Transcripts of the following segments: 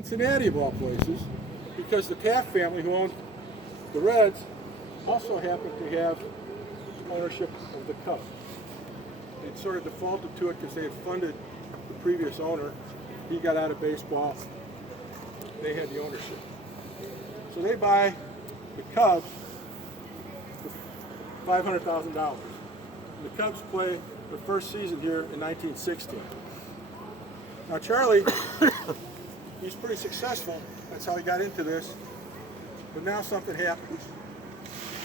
Cincinnati of all places, because the Taft family, who owned the Reds, also happened to have ownership of the Cubs. They'd sort of defaulted to it because they had funded the previous owner. He got out of baseball. They had the ownership. So they buy the Cubs for $500,000. The Cubs play the first season here in 1916. Now Charlie, he's pretty successful. That's how he got into this. But now something happens.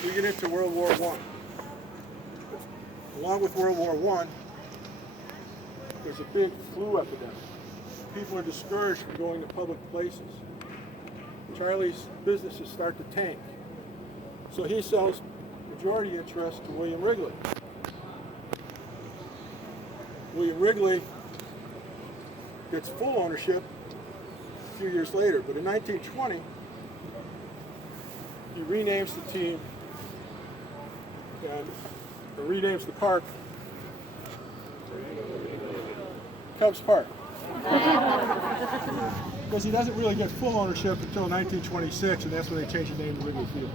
We get into World War I. Along with World War I, there's a big flu epidemic. People are discouraged from going to public places. Charlie's businesses start to tank. So he sells majority interest to William Wrigley. William Wrigley gets full ownership a few years later, but in 1920, he renames the team and renames the park Cubs Park. Because he doesn't really get full ownership until 1926, and that's when they change the name to Wrigley Field.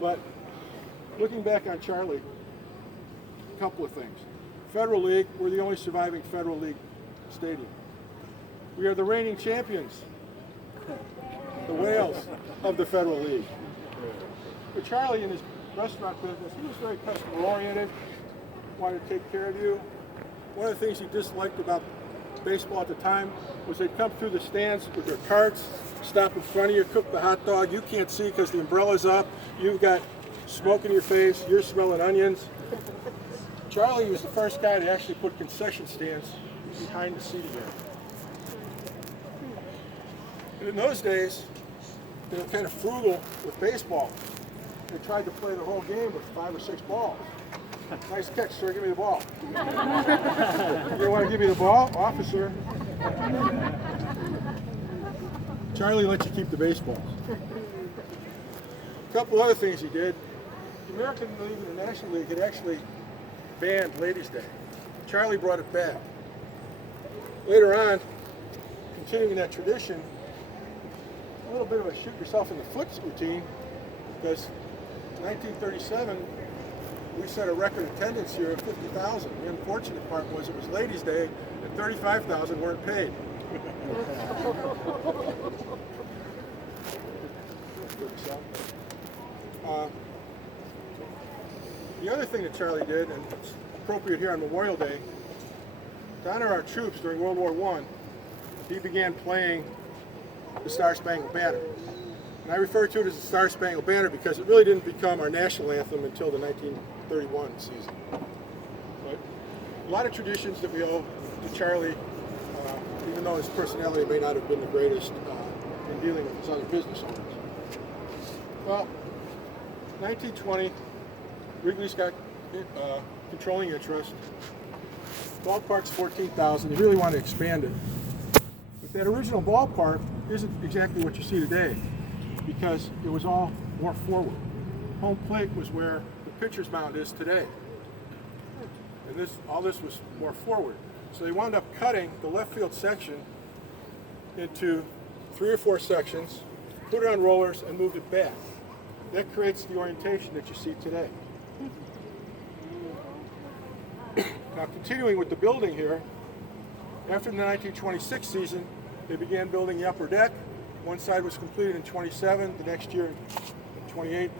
But looking back on Charlie, a couple of things. Federal League, we're the only surviving Federal League stadium. We are the reigning champions, the Whales of the Federal League. But Charlie, in his restaurant business, he was very customer-oriented, wanted to take care of you. One of the things he disliked about baseball at the time was they'd come through the stands with their carts, stop in front of you, cook the hot dog. You can't see because the umbrella's up. You've got smoke in your face. You're smelling onions. Charlie was the first guy to actually put concession stands behind the seating area. And in those days, they were kind of frugal with baseball. They tried to play the whole game with 5 or 6 balls. Nice catch, sir. Give me the ball. You don't want to give me the ball? Officer. Charlie lets you keep the baseballs. A couple other things he did. The American League and the National League had actually banned Ladies' Day. Charlie brought it back. Later on, continuing that tradition, a little bit of a shoot yourself in the foot routine, because in 1937, we set a record attendance here of 50,000. The unfortunate part was it was Ladies' Day and 35,000 weren't paid. The other thing that Charlie did, and it's appropriate here on Memorial Day, to honor our troops during World War I, he began playing the Star-Spangled Banner. And I refer to it as the Star-Spangled Banner because it really didn't become our national anthem until the 1931 season. But a lot of traditions that we owe to Charlie, even though his personality may not have been the greatest in dealing with his other business owners. Well, 1920, Wrigley's got controlling interest. Ballpark's 14,000. They really want to expand it. But that original ballpark isn't exactly what you see today, because it was all more forward. Home plate was where the pitcher's mound is today. And all this was more forward. So they wound up cutting the left field section into 3 or 4 sections, put it on rollers, and moved it back. That creates the orientation that you see today. Now, continuing with the building here, after the 1926 season, they began building the upper deck. One side was completed in 27. The next year, in 28,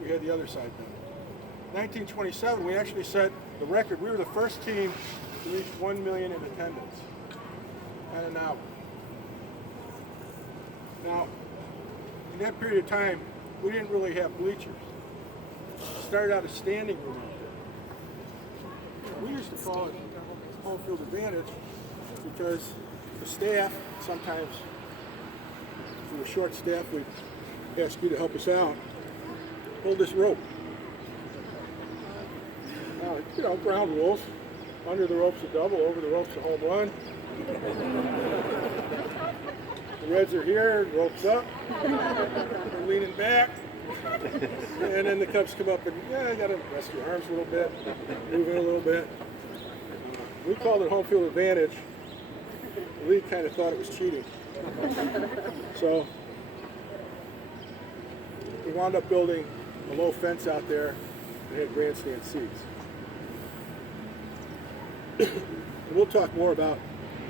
we had the other side done. 1927, we actually set the record. We were the first team to reach 1 million in attendance at an hour. Now, in that period of time, we didn't really have bleachers. It started out a standing room out there. We used to call it home field advantage because the staff, sometimes if we were short staff, we'd ask you to help us out, hold this rope. Now, ground rules. Under the rope's a double, over the rope's a home run. The Reds are here, rope's up, we're leaning back, and then the Cubs come up and, you got to rest your arms a little bit, move in a little bit. We called it home field advantage the league kind of thought it was cheating. So we wound up building a low fence out there that had grandstand seats. And we'll talk more about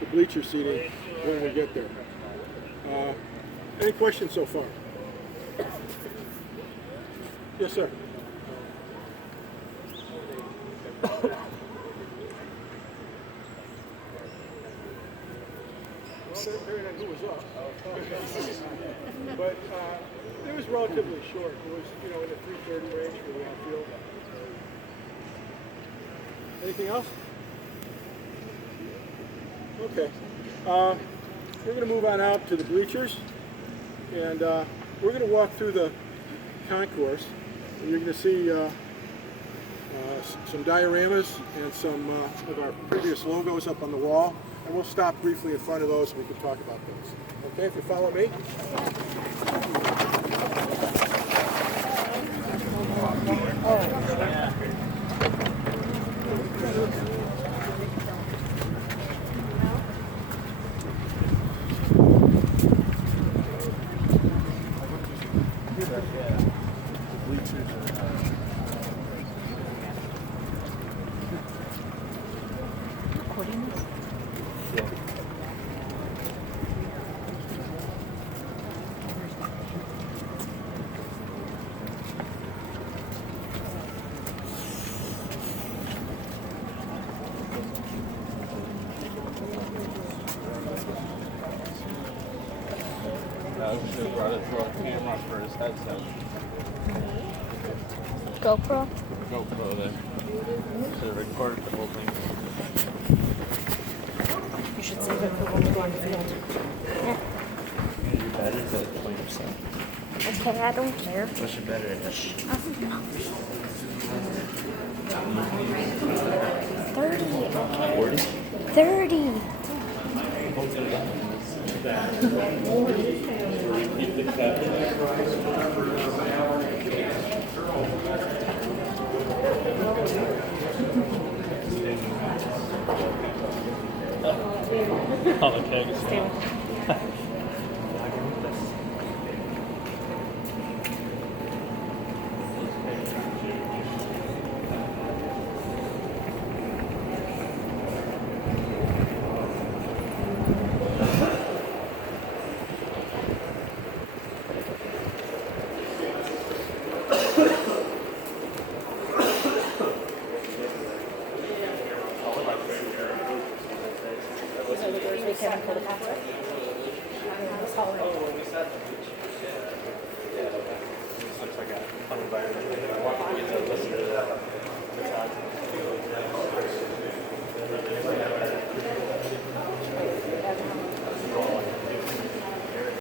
the bleacher seating when we get there. Any questions so far? Yes, sir. Depending on who was up. But it was relatively short. It was, in the 330 range for the outfield. Anything else? Okay. We're going to move on out to the bleachers, and we're going to walk through the concourse. And you're going to see some dioramas and some of our previous logos up on the wall. And we'll stop briefly in front of those and we can talk about those. Okay, if you follow me. Should have brought a camera for his headset. GoPro? GoPro there. Should have recorded the whole thing. You should save it for when we go on the field. Yeah. Your battery's at 20%. Okay, I don't care. What's your battery at? 30, okay. 40? 30. Okay. Looks like a uninvited.